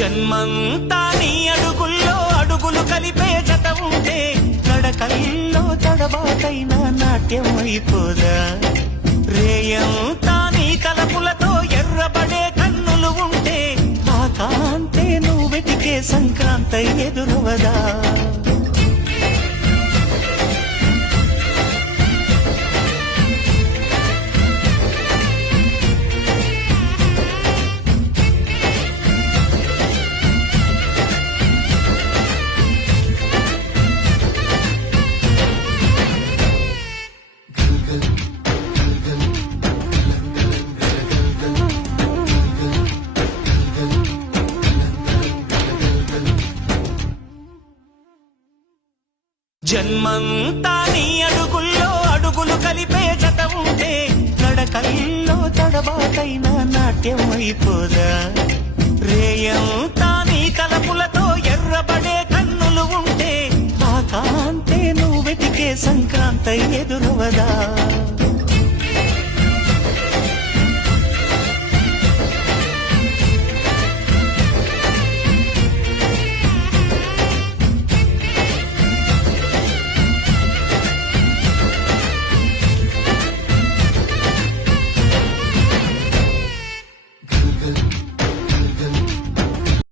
జన్మంతా నీ అడుగుల్లో అడుగులు కలిపే జత ఉంటే నడకల్లో తడబాటైన నాట్యం అయిపోదా రేయంతా నీ తలపులతో ఎర్రబడే కన్నులు ఉంటే ఆ కాంతే నువ్వు వెతికే సంక్రాంతి ఎదురవదా జన్మంతా నీ అడుగుల్లో అడుగులు కలిపే జత ఉంటే నడకల్లో తడబాటైన నాట్యం అయిపోదా రేయంతా నీ తలపులతో ఎర్రబడే కన్నులు ఉంటే ఆ కాంతే నువ్వు వెతికే సంక్రాంతి ఎదురవదా